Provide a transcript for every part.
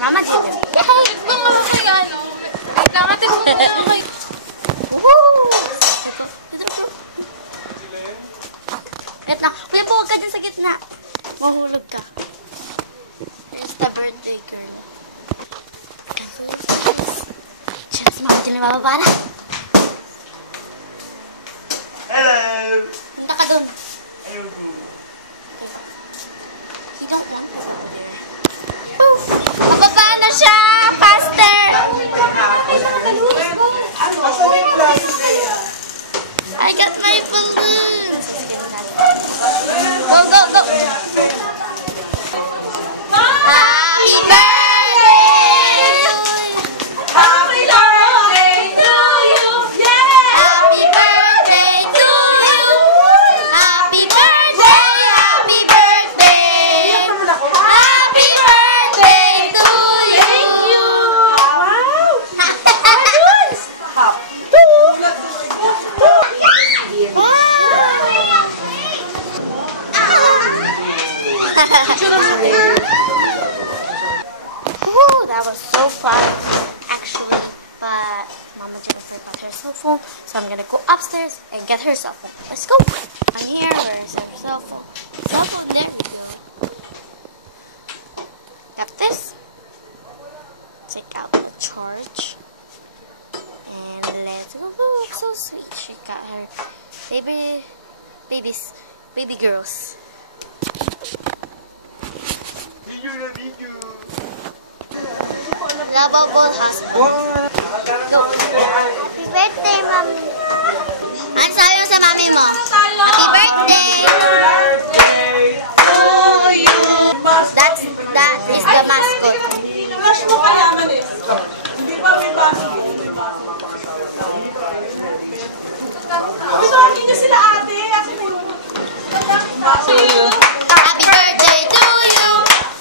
Mama dito. Ito nga lang kaya, ano. Wait lang, ate. Woohoo! Ito. Kuya, buwag ka dyan sa gitna. Mahulog ka. There's the birthday girl. Siya na si Mama dyan na bababa na. Hello! Punta ka dun. Ayoko. You don't want to go there. Bababa na siya! Faster! I got my balloons! Go, go, go! Happy birthday! Happy birthday to you! Happy birthday to you! Happy birthday! Happy birthday! Happy birthday to you! Thank you! Woo, that was so fun, actually. But Mama just forgot her cell phone, so I'm gonna go upstairs and get her cell phone. Let's go. I'm here. Where's her cell phone? Cell phone. There we go. Got this. Take out the charge. And let's go. Oh, it's so sweet. She got her baby girls. Video na video. Lovable husband. Go. Happy birthday, Mommy. Ano sabi mo sa mami mo? Happy birthday. That is the mascot. Inash mo kalaman eh. Hindi pa may baso. Pinagin niyo sila ate. Happy birthday to you.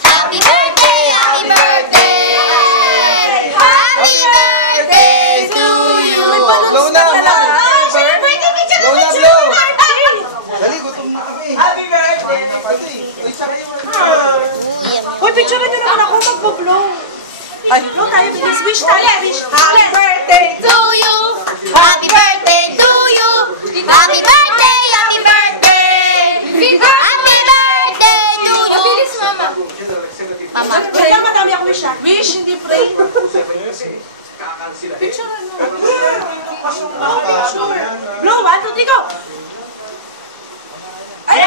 Happy birthday, happy birthday. Happy birthday to you. Blow na! Blow na, blow! Dali, gutom na kami. Happy birthday! Uy, saka yung Uy, picture niyo naman ako magbo-blow. Ay, blow tayo. Wish tayo. Wish. Happy birthday To you. Happy birthday to you. Happy birthday, happy birthday. Happy birthday to you. Mabilis, mama. Mama. Kaya madami ako wish ah. Wish, hindi pray. Picture ano? Blow, 1, 2, 3, go! Ay!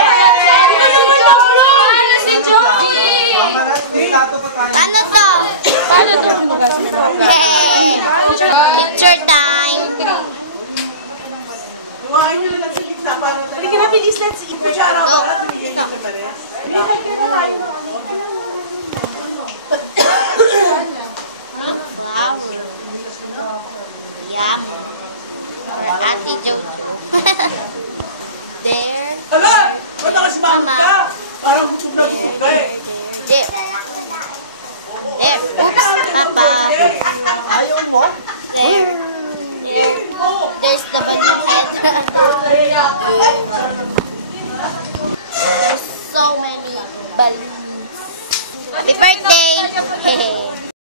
Ano si Joey? Ano to? Paano to? Okay. Picture time. Luwain nyo lang sa gitna para... Halika na, bilis, let's eat. Picture araw para tumigil nyo naman eh. Halika na tayo ng ano. Wow. Yum. For Auntie Jojo. There. Hala! Ba't ako si mama ka? Parang